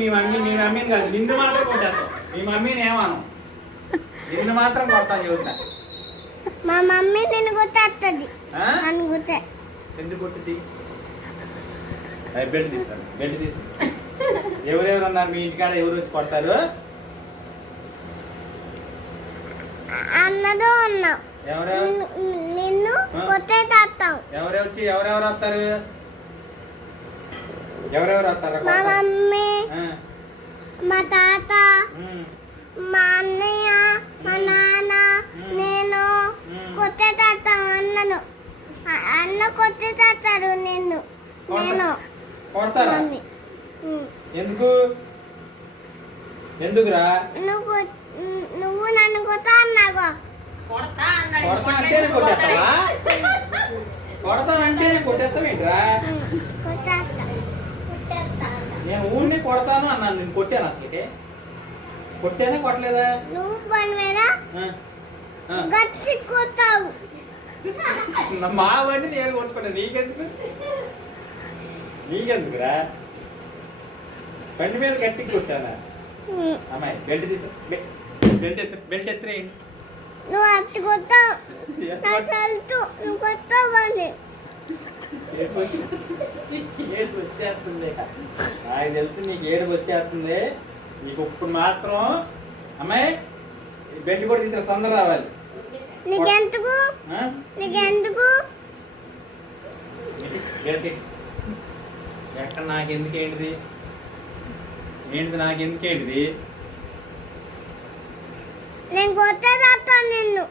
మీ మమ్మీని కాదు నిన్ను మాత్రం కొట్టేస్తాం. మీ మమ్మీని ఏమాను, నిన్ను మాత్రం కొడతాను చెబుతా. మా మమ్మీ నిన్ను కొట్టేస్తుంది. ఎందుకు కొట్టుద్ది? బెల్ట్ తీస్తాను, బెల్ట్ తీస్తాను. ఎవరెవరు ఉన్నారు మీ ఇంటికాడ? ఎవరు వచ్చి కొడతారు? అన్నదో ఉన్నావు. నిన్ను కొట్టేస్తావు. ఎవరెవరు వస్తారు? ఎవరెవరు వస్తారు? మా మమ్మీ, మా తాత, మా అన్నయ్య, మా నాన్న, నేను కొట్టేస్తాను. అన్న కొట్టేస్తాడు నిన్ను. నేను కొడతారా? ఎందుకు? ఎందుకురా? నువ్వు నన్ను కొడతా అన్నావా? కొడతానంటేనే కొట్టేస్తావా? కొడతానంటేనే కొట్టేస్తావేంట్రా? నేను ఊరిని కొడతాను అన్నాను. నేను కొట్టాను అసలుకే? కొట్టానే కొట్టలేదా? నువ్వు పని మీద గట్టి కొట్టావు. మా బండి నేను కొట్టుకున్నా. నీకెందుకురా? బండి మీద గట్టికి కొట్టానా? అమ్మాయి బెల్ట్ తీసు, బెల్ట్ ఎత్తురేయండి. నువ్వు అట్టి కొట్టావు. నువ్వు కొట్టావు బండి. ఏడు వచ్చేస్తుంది. నాకు తెలుసు నీకు ఏడు వచ్చేస్తుంది. నీకు ఇప్పుడు మాత్రం అమ్మాయి బెల్ట్ కూడా తీసుకురా, తొందర రావాలి. నీకెందుకు? ఎక్కడ నాకెందుకేంటిది? నాకెందుకేంటిది? నేను కొట్టేస్తాను నిన్ను.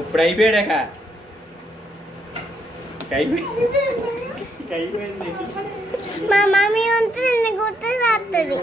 ఇప్పుడు అయిపోయాడాక మా మమ్మీ ఉంటే నిన్ను కొట్టేస్తుంది.